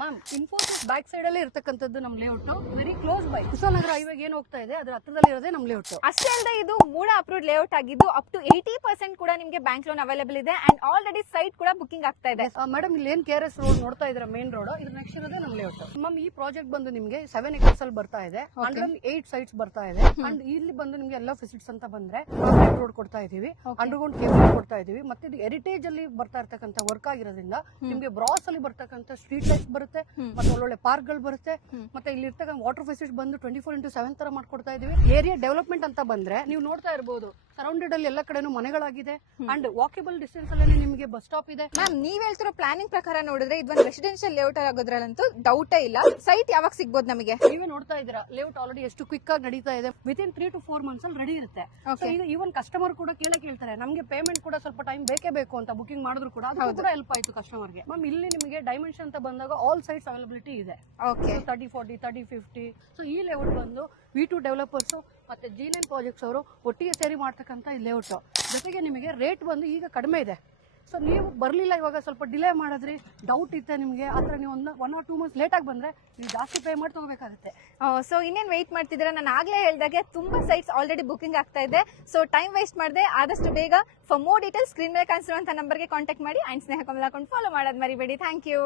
Ma'am Infosys back side ಅಲ್ಲಿ ಇರತಕ್ಕಂಥದ್ದು ನಮ್ layout very close by Kushalnagar ಹೈವೇಗೆ ಏನ್ ಹೋಗ್ತಾ ಇದೆ ಅದ್ರ ಹತ್ರದಲ್ಲಿ ಇರೋದೇ ನಮ್ ಲೇಔಟ್. ಅಷ್ಟೇ ಅಲ್ಲದೆ ಇದು ಮೂಡ ಅಪ್ರೂವ್ಡ್ ಲೇಔಟ್ ಆಗಿದ್ದು ಅಪ್ ಟು 80% ಕೂಡ ನಿಮಗೆ ಬ್ಯಾಂಕ್ ಲೋನ್ ಅವೈಲೇಬಲ್ ಇದೆ ಅಂಡ್ ಆಲ್ರೆಡಿ ಸೈಟ್ ಕೂಡ ಬುಕಿಂಗ್ ಆಗ್ತಾ ಇದೆ. ಮೇಡಮ್ ಇಲ್ಲಿ ಏನ್ KRS ರೋಡ್ ನೋಡ್ತಾ ಇದ್ರ ಮೇನ್ ರೋಡ್ ಇದ್ರ ನೆಕ್ಸ್ಟ್ ಇರೋದೇ ನಮ್ ಲೇಔಟ್. ಮ್ಯಾಮ್ ಈ ಪ್ರಾಜೆಕ್ಟ್ ಬಂದು ನಿಮ್ಗೆ 7 acres ಅಲ್ಲಿ ಬರ್ತಾ ಇದೆ. 108 ಸೈಟ್ಸ್ ಬರ್ತಾ ಇದೆ ಅಂಡ್ ಇಲ್ಲಿ ಬಂದು ನಿಮ್ಗೆ ಎಲ್ಲ ಫೆಸಿಲಿಟೀಸ್ ಅಂತ ಬಂದ್ರೆ ರೋಡ್ ಕೊಡ್ತಾ ಇದೀವಿ, ಅಂಡರ್ಗ್ರೌಂಡ್ ಕೇಬಲ್ ಕೊಡ್ತಾ ಇದೀವಿ, ಮತ್ತೆ ಇದು ಹೆರಿಟೇಜ್ ಅಲ್ಲಿ ಬರ್ತಾ ಇರ್ತಕ್ಕಂಥ ವರ್ಕ್ ಆಗಿರೋದ್ರಿಂದ ನಿಮ್ಗೆ ಬ್ರಾಸ್ ಅಲ್ಲಿ ಬರ್ತಕ್ಕಂಥ ಸ್ಟ್ರೀಟ್ ಲೈಟ್ಸ್ ಬರುತ್ತೆ, ಮತ್ತೆ ಒಳ್ಳೊಳ್ಳೆ ಪಾರ್ಕ್ ಗಳು ಬರುತ್ತೆ, ಮತ್ತೆ ಇಲ್ಲಿ ಇರ್ತಕ್ಕಂಥ ವಾಟರ್ ಫೆಸಿಲಿಟೀಸ್ ಬಂದು 24x7 ತರ ಮಾಡ್ಕೊಡ್ತಾ ಇದೀವಿ. ಏರಿಯಾ ಡೆವಲಪ್ಮೆಂಟ್ ಅಂತ ಬಂದ್ರೆ ನೀವು ನೋಡ್ತಾ ಇರಬಹುದು ಸರೌಂಡೆಡ್ ಅಲ್ಲಿ ಎಲ್ಲ ಕಡೆನೂ ಮನೆಗಳಾಗಿದೆ ಅಂಡ್ ವಾಕೇಬಲ್ ಡಿಸ್ಟೆನ್ಸ್ ಅಲ್ಲಿ ನಿಮಗೆ ಬಸ್ ಸ್ಟಾಪ್ ಇದೆ. ಮ್ಯಾಮ್ ನೀವ್ ಹೇಳ್ತಿರೋ ಪ್ಲಾನಿಂಗ್ ಪ್ರಕಾರ ನೋಡಿದ್ರೆ ಇದೊಂದು ರೆಸಿಡೆನ್ಶಿಯಲ್ ಲೇಔಟ್ ಆಗೋದ್ರಲ್ಲಂತೂ ಡೌಟೇ ಇಲ್ಲ. ಸೈಟ್ ಯಾವಾಗ ಸಿಗ್ಬೋದು ನಮಗೆ? ನೀವೇ ನೋಡ್ತಾ ಇದ್ದೀರಾ ಲೇಔಟ್ ಆಲ್ರೆಡಿ ಎಷ್ಟು ಕ್ವಿಕ್ ಆಗಿ ನಡೀತಾ ಇದೆ. ವಿತಿನ್ 3 to 4 months ಅಲ್ಲಿ ರೆಡಿ ಇರುತ್ತೆ. ಈವನ್ ಕಸ್ಟಮರ್ ಕೂಡ ಕೇಳ್ತಾರೆ ನಮಗೆ ಪೇಮೆಂಟ್ ಕೂಡ ಸ್ವಲ್ಪ ಟೈಮ್ ಬೇಕೇ ಬೇಕು ಅಂತ ಬುಕಿಂಗ್ ಮಾಡಿದ್ರು ಕೂಡ ಅದು ಕೂಡ ಹೆಲ್ಪ್ ಆಯ್ತು ಕಸ್ಟಮರ್ಗೆ. ಮ್ಯಾಮ್ ಇಲ್ಲಿ ನಿಮಗೆ ಡೈಮೆನ್ಷನ್ ಅಂತ ಬಂದಾಗ ಆಲ್ ಸೈಟ್ಸ್ ಅವೈಲಬಿಲಿಟಿ ಇದೆ. 30-40 30-50. ಸೊ ಈ ಲೇಔಟ್ ಬಂದು V2 ಡೆವಲಪರ್ಸ್ ಮತ್ತೆ G9 ಪ್ರಾಜೆಕ್ಟ್ಸ್ ಅವರು ಒಟ್ಟಿಗೆ ಸೇರಿ ಮಾಡ್ತಕ್ಕಂಥ ಈ ಲೇಔಟ್. ಜೊತೆಗೆ ನಿಮಗೆ ರೇಟ್ ಬಂದು ಈಗ ಕಡಿಮೆ ಇದೆ. ಸೊ ನೀವು ಬರ್ಲಿಲ್ಲ, ಇವಾಗ ಸ್ವಲ್ಪ ಡಿಲೇ ಮಾಡಿದ್ರಿ, ಡೌಟ್ ಇತ್ತೆ ನಿಮಗೆ, ಆತರ ನೀವು 1 or 2 months ಲೇಟ್ ಆಗಿ ಬಂದ್ರೆ ನೀವು ಜಾಸ್ತಿ ಪೇ ಮಾಡಿ ತಗೋಬೇಕಾಗುತ್ತೆ. ಸೊ ಇನ್ನೇನ್ ವೆಯ್ಟ್ ಮಾಡ್ತಿದ್ದೀರಾ? ನಾನು ಆಗ್ಲೇ ಹೇಳಿದಾಗೆ ತುಂಬಾ ಸೈಟ್ಸ್ ಆಲ್ರೆಡಿ ಬುಕಿಂಗ್ ಆಗ್ತಾ ಇದೆ. ಸೊ ಟೈಮ್ ವೇಸ್ಟ್ ಮಾಡದೆ ಆದಷ್ಟು ಬೇಗ ಫಾರ್ ಮೋರ್ ಡೀಟೇಲ್ಸ್ ಸ್ಕ್ರೀನ್ ಮೇಲೆ ಕಾಣಿಸಿರುವಂತಹ ನಂಬರ್ಗೆ ಕಾಂಟ್ಯಾಕ್ಟ್ ಮಾಡಿ and Sneha Kamala account follow ಮಾಡೋದು ಮರಿಬೇಡಿ. Thank you.